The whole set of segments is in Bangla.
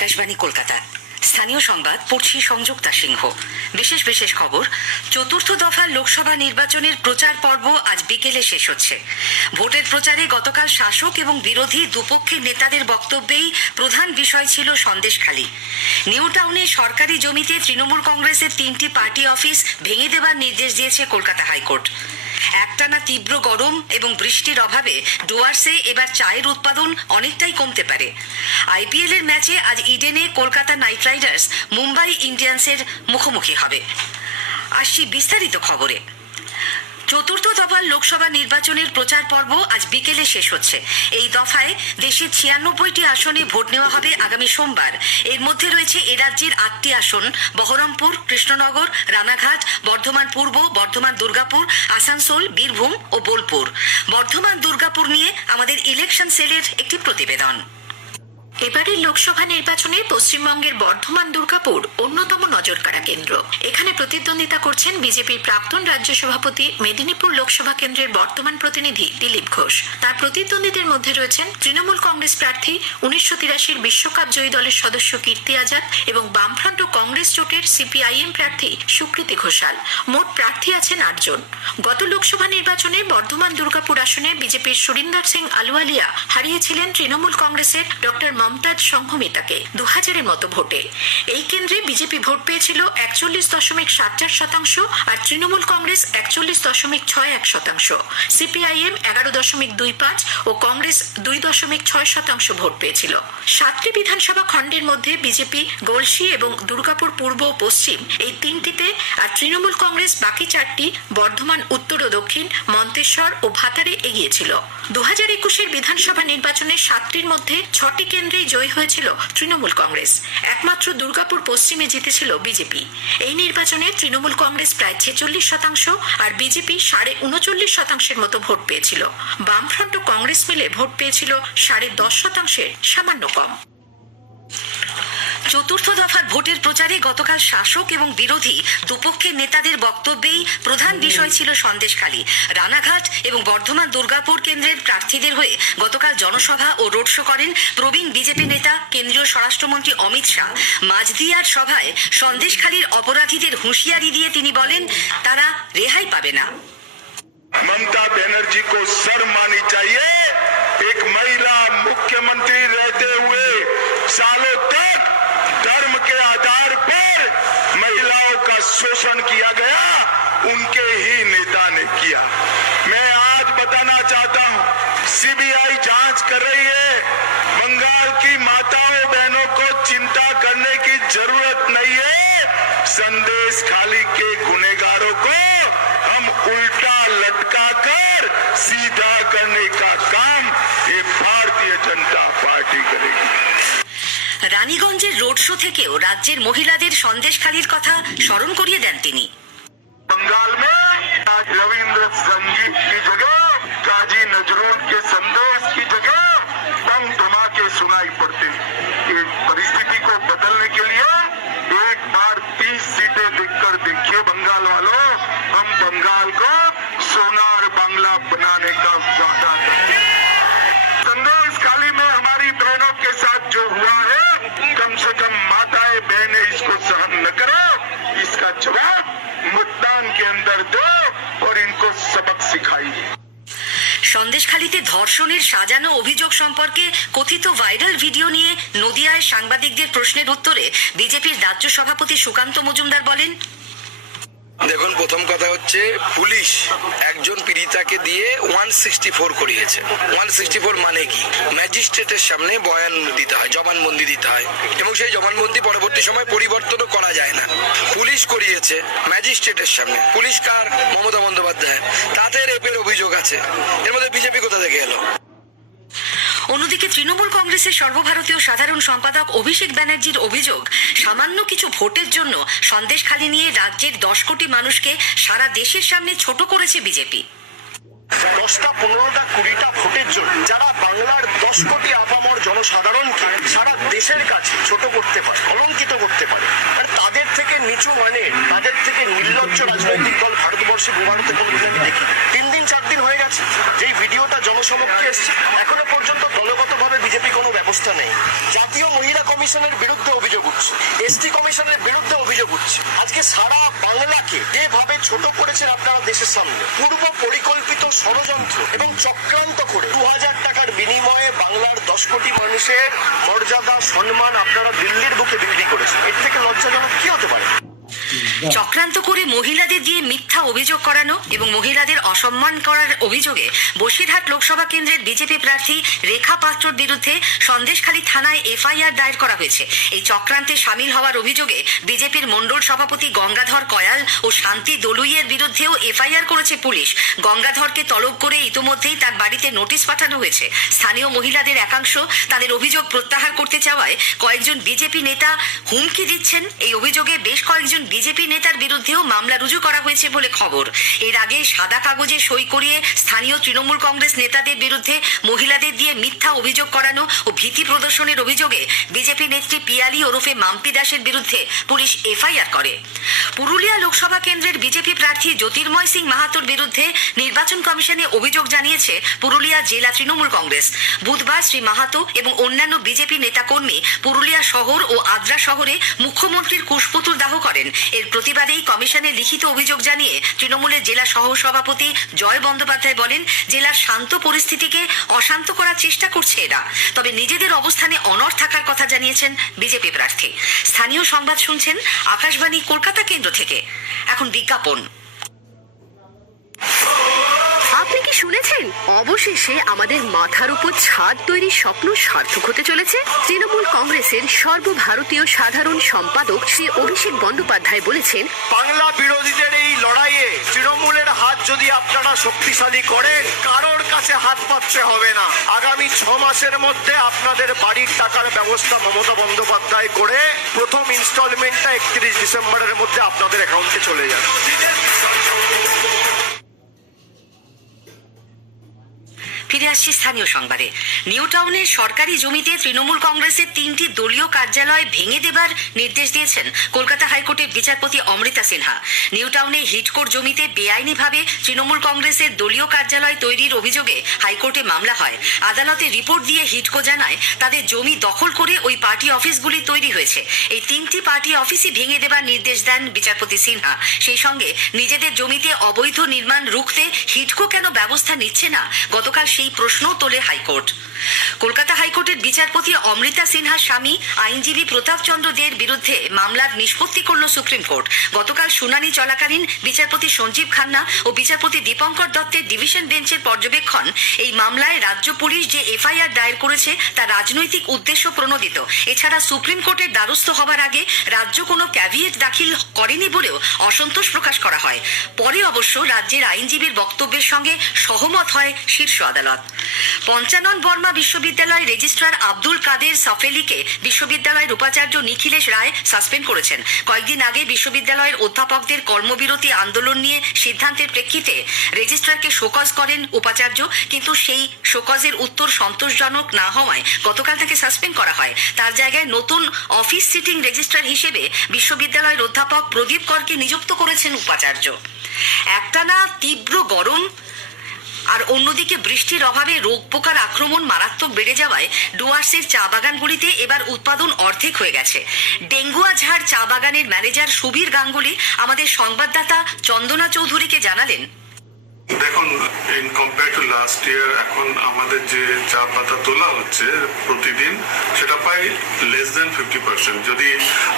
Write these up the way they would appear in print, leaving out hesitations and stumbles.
আকাশবাণী কলকাতা। স্থানীয় সংবাদ পড়ছি সংযুক্তা সিংহ। বিশেষ খবর। চতুর্থ দফার লোকসভা নির্বাচনের প্রচার পর্ব আজ বিকেলে শেষ হচ্ছে। ভোটের প্রচারে গতকাল শাসক এবং বিরোধী দুপক্ষের নেতাদের বক্তব্যেই প্রধান বিষয় ছিল সন্দেশখালী। নিউ টাউনে সরকারি জমিতে তৃণমূল কংগ্রেসের 3টি পার্টি অফিস ভেঙে দেবার নির্দেশ দিয়েছে কলকাতা হাইকোর্ট। একটানা তীব্র গরম এবং বৃষ্টির অভাবে ডুয়ার্সে এবার চায়ের উৎপাদন অনেকটাই কমতে পারে। আইপিএল এর ম্যাচে আজ ইডেনে কলকাতা নাইট রাইডার্স মুম্বাই ইন্ডিয়ান্সের মুখোমুখি হবে। আসছি বিস্তারিত খবরে। চতুর্থ দফার লোকসভা নির্বাচনের প্রচার পর্ব আজ বিকেলে শেষ হচ্ছে। এই দফায় দেশের 96টি আসনে ভোট নেওয়া হবে আগামী সোমবার। এর মধ্যে রয়েছে এ রাজ্যের 8টি আসন: বহরমপুর, কৃষ্ণনগর, রানাঘাট, বর্ধমান পূর্ব, বর্ধমান দুর্গাপুর, আসানসোল, বীরভূম ও বোলপুর। বর্ধমান দুর্গাপুর নিয়ে আমাদের ইলেকশন সেলের একটি প্রতিবেদন। এবারের লোকসভা নির্বাচনে পশ্চিমবঙ্গের বর্ধমান দুর্গাপুর অন্যতম নজরকাড়া কেন্দ্র। এখানে প্রতিদ্বন্দ্বিতা করছেন বিজেপির প্রাক্তন রাজ্য সভাপতি, মেদিনীপুর লোকসভা কেন্দ্রের বর্তমান প্রতিনিধি দিলীপ ঘোষ। তার প্রতিদ্বন্দ্বীদের মধ্যে রয়েছেন তৃণমূল কংগ্রেস প্রার্থী 1983 বিশ্বকাপ জয়ী দলের সদস্য কীর্তি আজাদ এবং বামফ্রন্ট ও কংগ্রেস জোটের সিপিআইএম প্রার্থী সুকৃতি ঘোষাল। মোট প্রার্থী আছেন 8 জন। গত লোকসভা নির্বাচনে বর্ধমান দুর্গাপুর আসনে বিজেপির সুরিন্দর সিং আলুওয়ালিয়া হারিয়েছিলেন তৃণমূল কংগ্রেসের ডক্টর মমতাজ সংঘমিতাকে 2000-এর মতো ভোটে। এই কেন্দ্রে বিজেপি ভোট পেয়েছিল 41.74% আর তৃণমূল কংগ্রেস 41.61%। সিপিআইএম 11.25% ও কংগ্রেস 2.6% ভোট পেয়েছিল। 7টি বিধানসভা খণ্ডের মধ্যে বিজেপি গলসি এবং দুর্গাপুর পূর্ব ও পশ্চিম এই 3টিতে, আর তৃণমূল কংগ্রেস বাকি 4টি বর্ধমান উত্তর ও দক্ষিণ, মন্তেশ্বর ও ভাতারে এগিয়েছিল। 2021-এর বিধানসভা নির্বাচনের 7টির মধ্যে 6টি কেন্দ্রেই জয়ী হয়েছিল তৃণমূল কংগ্রেস। একমাত্র দুর্গাপুর পশ্চিমে জিতেছিল বিজেপি। এই নির্বাচনে তৃণমূল কংগ্রেস প্রায় 46% আর বিজেপি 39.5%-এর মতো ভোট পেয়েছিল। বামফ্রন্ট ও কংগ্রেস মিলে ভোট পেয়েছিল 10.5%-এর সামান্য কম। চতুর্থ দফার ভোটের প্রচারে গতকাল শাসক এবং বিরোধী দুপক্ষের নেতাদের বক্তব্যেই প্রধান বিষয় ছিল সন্দেশখালী। রানাঘাট এবং বর্ধমান দুর্গাপুর কেন্দ্রের প্রার্থীদের হয়ে গতকাল জনসভা ও রোড শো করেন প্রবীণ বিজেপি নেতা কেন্দ্রীয় স্বরাষ্ট্রমন্ত্রী অমিত শাহ। মাঝদিয়ার সভায় সন্দেশখালীর অপরাধীদের হুঁশিয়ারি দিয়ে তিনি বলেন, তারা রেহাই পাবে না। ममता बनर्जी को शर्म आनी चाहिए। एक महिला मुख्यमंत्री रहते हुए सालों तक धर्म के आधार पर महिलाओं का शोषण किया गया, उनके ही नेता ने किया। मैं आज बताना चाहता हूं, सीबीआई जांच कर रही है। बंगाल की माताओं बहनों को चिंता करने की जरूरत नहीं है। संदेश खाली के गुनहगारों को हम उल्टा लटका कर सीधा करने का काम ये भारतीय जनता पार्टी करेगी। রানীগঞ্জের রোড শো থেকেও রাজ্যের মহিলাদের সন্দেশখালীর কথা স্মরণ করিয়ে দেন তিনি। बंगाल में आज रविंद्र संगीत की जगह काजी नजरुल के संदेश की जगह बम धमाके सुनाई पड़ते हैं। ये परिस्थिति को बदलने के लिए एक बार 30 सीटें देखकर देखिए बंगाल वालों, हम बंगाल को सोनार बांग्ला बनाने का वादा करते हैं। संदेश खाली में हमारी बहनों के साथ जो हुआ है, कम से कम माताएं बहनें इसको सहन न करो। इसका जवाब मतदान के अंदर दो और इनको सबक सिखाइए। সন্দেশখালীতে ধর্ষণের সাজানো অভিযোগ সম্পর্কে কথিত ভাইরাল ভিডিও নিয়ে নদিয়ায় সাংবাদিকদের প্রশ্নের উত্তরে বিজেপির রাজ্য সভাপতি সুকান্ত মজুমদার বলেন, দেখুন, প্রথম কথা হচ্ছে পুলিশ একজন পীড়িতাকে দিয়ে 164 করিয়েছে। 164 মানে কি? ম্যাজিস্ট্রেটের সামনে বয়ান দিতে হয়, জবানবন্দি দিতে হয়, এবং সেই জবানবন্দি পরবর্তী সময় পরিবর্তনও করা যায় না। পুলিশ করিয়েছে ম্যাজিস্ট্রেটের সামনে। পুলিশ কার? মমতা বন্দ্যোপাধ্যায়। তাদের রেপের অভিযোগ আছে। এর মধ্যে বিজেপি কোথা থেকে এলো? অন্যদিকে তৃণমূল কংগ্রেসের সর্বভারতীয় সাধারণ সম্পাদক অভিষেক ব্যানার্জির অভিযোগ, সামান্য কিছু ভোটের জন্য সন্দেশখালী নিয়ে রাজ্যের 10 কোটি মানুষকে সারা দেশের সামনে ছোট করেছে বিজেপি। 10টা 15টা 20টা ভোটের জন্য যারা বাংলার 10 কোটি আপামর জনসাধারণকে সারা দেশের কাছে ছোট করতে পারে, কলঙ্কিত করতে পারে, আর তাদের থেকে নিচু মানের, তাদের থেকে নির্লজ্জ রাজনৈতিক দল ভারতবর্ষে ভূভারতে কোনোদিন আমি দেখি। 3 দিন 4 দিন হয়ে গেছে যেই ভিডিওটা জনসমক্ষে এসছে, এখনো পর্যন্ত দলগতভাবে বিজেপি কোনো ব্যবস্থা নেই। জাতীয় মহিলা কমিশন কমিশনের বিরুদ্ধে অভিযোগ উঠছে, এসটি কমিশনের বিরুদ্ধে অভিযোগ উঠছে। আজকে সারা বাংলাকে যেভাবে ছোট করেছেন আপনারা দেশের সামনে, পূর্ব পরিকল্পিত ষড়যন্ত্র এবং চক্রান্ত করে 2000 টাকার বিনিময়ে বাংলার 10 কোটি মানুষের মর্যাদা সম্মান আপনারা দিল্লির বুকে বিক্রি করেছেন। এর থেকে লজ্জাজনক কি হতে পারে? চক্রান্ত করে মহিলাদের দিয়ে মিথ্যা অভিযোগ করানো এবং মহিলাদের অসম্মান করার অভিযোগে বসিরহাট লোকসভা কেন্দ্রের বিজেপি প্রার্থী রেখা পাত্রর বিরুদ্ধে সন্দেশখালী থানায় এফআইআর দায়ের করা হয়েছে। এই চক্রান্তে সামিল হওয়ার অভিযোগে বিজেপির মণ্ডল সভাপতি গঙ্গাধর কয়াল ও শান্তি দলুইয়ের বিরুদ্ধেও এফআইআর করেছে পুলিশ। গঙ্গাধরকে তলব করে ইতোমধ্যেই তার বাড়িতে নোটিশ পাঠানো হয়েছে। স্থানীয় মহিলাদের একাংশ তাদের অভিযোগ প্রত্যাহার করতে চাওয়ায় কয়েকজন বিজেপি নেতা হুমকি দিচ্ছেন। এই অভিযোগে বেশ কয়েকজন বিজেপি নেতার বিরুদ্ধেও মামলা রুজু করা হয়েছে বলে খবর। এর আগে সাদা কাগজে সই করিয়ে স্থানীয় তৃণমূল কংগ্রেস নেতাদের বিরুদ্ধে মহিলাদের দিয়ে মিথ্যা অভিযোগ করানো ও ভীতি প্রদর্শনের অভিযোগে বিজেপি নেত্রী পিয়ালি ওরফে মাম্পি দাসের বিরুদ্ধে পুলিশ এফআইআর করে। পুরুলিয়া লোকসভা কেন্দ্রের বিজেপি প্রার্থী জ্যোতির্ময় সিং মাহাতোর বিরুদ্ধে নির্বাচন কমিশনে অভিযোগ জানিয়েছে পুরুলিয়া জেলা তৃণমূল কংগ্রেস। বুধবার শ্রী মাহাতো এবং অন্যান্য বিজেপি নেতাকর্মী পুরুলিয়া শহর ও আদ্রা শহরে মুখ্যমন্ত্রীর কুশপুতুল দাহ করেন। এর প্রতিবাদেই কমিশনে লিখিত অভিযোগ জানিয়ে তৃণমূলের জেলা সহ সভাপতি জয় বন্দ্যোপাধ্যায় বলেন, জেলার শান্ত পরিস্থিতিকে অশান্ত করার চেষ্টা করছে এরা। তবে নিজেদের অবস্থানে অনড় থাকার কথা জানিয়েছেন বিজেপি প্রার্থী। স্থানীয় সংবাদ শুনছেন আকাশবাণী কলকাতা কেন্দ্র থেকে। এখন বিজ্ঞাপন। আপনি কি শুনেছেন? অবশেষে আমাদের মাথার উপর ছাদ তৈরির স্বপ্ন সার্থক হতে চলেছে। তৃণমূল কংগ্রেসের সর্বভারতীয় সাধারণ সম্পাদক শ্রী অভিষেক বন্দ্যোপাধ্যায় বলেছেন, বাংলা বিরোধীদের এই লড়াইয়ে তৃণমূলের হাত যদি আপনারা শক্তিশালী করেন, কারোর কাছে হাত পাততে হবে না। আগামী 6 মাসের মধ্যে আপনাদের বাড়ির টাকার ব্যবস্থা মমতা বন্দ্যোপাধ্যায় করে প্রথম ইনস্টলমেন্টটা 31 ডিসেম্বরের মধ্যে আপনাদের অ্যাকাউন্টে চলে যাবে। ফিরে আসছি স্থানীয় সংবাদে। নিউ টাউনের সরকারি জমিতে তৃণমূল কংগ্রেসের 3টি দলীয় কার্যালয় ভেঙে দেবার নির্দেশ দিয়েছেন কলকাতা হাইকোর্টের বিচারপতি অমৃতা সিনহা। নিউ টাউনে হিটকোর জমিতে বেআইনিভাবে তৃণমূল কংগ্রেসের দলীয় কার্যালয় তৈরির অভিযোগে হাইকোর্টে মামলা হয়। আদালতে রিপোর্ট দিয়ে হিটকো জানায় তাদের জমি দখল করে ওই পার্টি অফিসগুলি তৈরি হয়েছে। এই 3টি পার্টি অফিসই ভেঙে দেবার নির্দেশ দেন বিচারপতি সিনহা। সেই সঙ্গে নিজেদের জমিতে অবৈধ নির্মাণ রুখতে হিটকো কেন ব্যবস্থা নিচ্ছে না, গতকাল সেই প্রশ্ন তোলে হাইকোর্ট। কলকাতা হাইকোর্টের বিচারপতি অমৃতা সিনহার স্বামী আইনজীবী প্রতাপ চন্দ্র দের বিরুদ্ধে মামলার নিষ্পত্তি করল সুপ্রিম কোর্ট। গতকাল শুনানি চলাকালীন বিচারপতি সঞ্জীব খান্না ও বিচারপতি দীপঙ্কর দত্তের ডিভিশন বেঞ্চের পর্যবেক্ষণ, এই মামলায় রাজ্য পুলিশ যে এফআইআর দায়ের করেছে তা রাজনৈতিক উদ্দেশ্য প্রণোদিত। এছাড়া সুপ্রিম কোর্টের দ্বারস্থ হবার আগে রাজ্য কোনো ক্যাভিয়েট দাখিল করেনি বলেও অসন্তোষ প্রকাশ করা হয়। পরে অবশ্য রাজ্যের আইনজীবীর বক্তব্যের সঙ্গে সহমত হয় শীর্ষ আদালত। পঞ্চানন বর্মা বিশ্ববিদ্যালয় রেজিস্ট্রার আব্দুল কাদের সাফেলিকে বিশ্ববিদ্যালয়ের উপাচার্য নিখিলেশ রায় সাসপেন্ড করেছেন। কয়েকদিন আগে বিশ্ববিদ্যালয়ের অধ্যাপকদের কর্মবিরতি আন্দোলন নিয়ে সিদ্ধান্তের প্রেক্ষিতে রেজিস্ট্রারকে শোকজ করেন উপাচার্য, কিন্তু সেই শোকজের উত্তর সন্তোষজনক না হওয়ায় গতকাল তাকে সাসপেন্ড করা হয়। তার জায়গায় নতুন অফিস সিটিং রেজিস্ট্রার হিসেবে বিশ্ববিদ্যালয়ের অধ্যাপক প্রদীপ করকে নিযুক্ত করেছেন উপাচার্য। একটানা তীব্র গরম আর অন্যদিকে বৃষ্টির অভাবে রোগ পোকার আক্রমণ মারাত্মক বেড়ে যাওয়ায় ডুয়ার্সের চা বাগানগুলিতে এবার উৎপাদন অর্ধেক হয়ে গেছে। ডেঙ্গুয়া ঝাড় চা বাগানের ম্যানেজার সুবীর গাঙ্গুলি আমাদের সংবাদদাতা চন্দনা চৌধুরীকে জানালেন, দেখুন, ইন কম্পেয়ার টু লাস্ট ইয়ার এখন আমাদের যে চা পাতা তোলা হচ্ছে প্রতিদিন, সেটা প্রায় লেস দেন 50%। যদি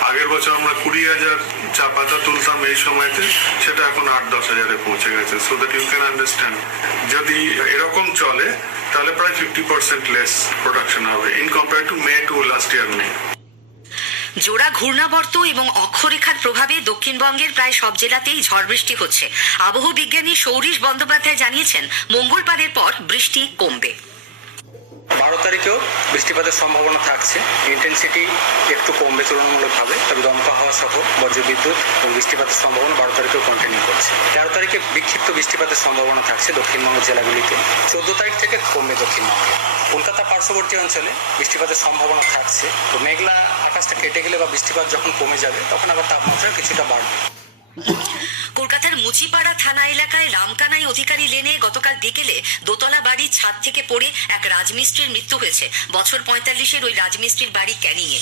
আগের বছর আমরা 20,000 চা পাতা তুলতাম এই সময়তে, সেটা এখন 8-10 হাজারে পৌঁছে গেছে। So that you can understand, যদি এরকম চলে তাহলে প্রায় 50% লেস প্রোডাকশন হবে in compare to May to last year May. জোড়া ঘূর্ণাবর্ত এবং অক্ষরেখার প্রভাবে দক্ষিণবঙ্গের প্রায় সব জেলাতেই ঝড় বৃষ্টি হচ্ছে। আবহাওয়া বিজ্ঞানী সৌরীশ বন্দ্যোপাধ্যায় জানিয়েছেন, মঙ্গলবারের পর বৃষ্টি কমবে। 12 তারিখেও বৃষ্টিপাতের সম্ভাবনা থাকছে। ইন্টেন্সিটি একটু কমবে তুলনামূলকভাবে, তবে দমকা হাওয়া সহ বজ্রবিদ্যুৎ এবং বৃষ্টিপাতের সম্ভাবনা 12 তারিখেও কন্টিনিউ করছে। 13 তারিখে বিক্ষিপ্ত বৃষ্টিপাতের সম্ভাবনা থাকছে দক্ষিণবঙ্গের জেলাগুলিতে। 14 তারিখ থেকে কমবে দক্ষিণবঙ্গে। কলকাতা পার্শ্ববর্তী অঞ্চলে বৃষ্টিপাতের সম্ভাবনা থাকছে। তো মেঘলা আকাশটা কেটে গেলে বা বৃষ্টিপাত যখন কমে যাবে তখন আবার তাপমাত্রা কিছুটা বাড়বে। কলকাতার মুচিপাড়া থানা এলাকায় রামকানাই অধিকারী লেনে গতকাল বিকেলে দোতলা বাড়ির ছাদ থেকে পড়ে এক রাজমিস্ত্রির মৃত্যু হয়েছে। বছর 45-এর ওই রাজমিস্ত্রির বাড়ি ক্যানিংয়ে।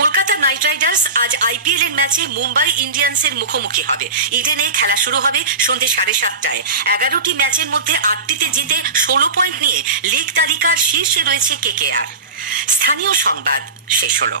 কলকাতা নাইট রাইডার্স আজ আইপিএল এর ম্যাচে মুম্বাই ইন্ডিয়ান্সের মুখোমুখি হবে। ইডেনে খেলা শুরু হবে সন্ধ্যে 7:30টায়। 11টি ম্যাচের মধ্যে 8টিতে জিতে 16 পয়েন্ট নিয়ে লিগ তালিকার শীর্ষে রয়েছে কেকেআর। স্থানীয় সংবাদ শেষ হলো।